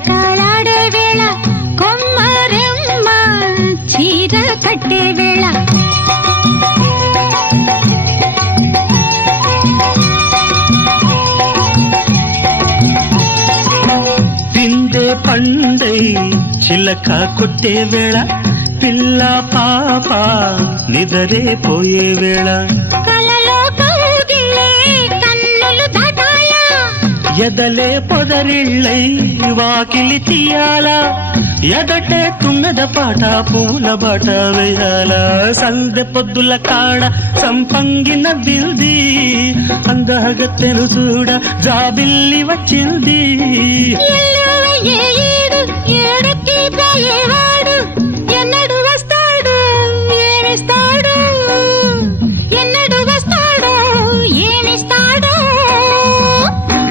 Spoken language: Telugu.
జలకాలాడే వేళ కొమ్మరెమ్మ చీర కట్టే వేళ పిండే పండై చిలక కొట్టే వేళ పిల్ల పాప నిదరే పోయే వేళ కలలో కౌగిలే కన్నులు దాటాయా ఎదలే పొదరిళ్ళై వాకిలి తీయాలా ఎదటే తుమ్మెద పాట పూల బాట వేయాల సందె పొద్దుల కాడ సంపంగిన బిల్ది అందగత్తెను చూడ జాబిల్లి వచ్చింది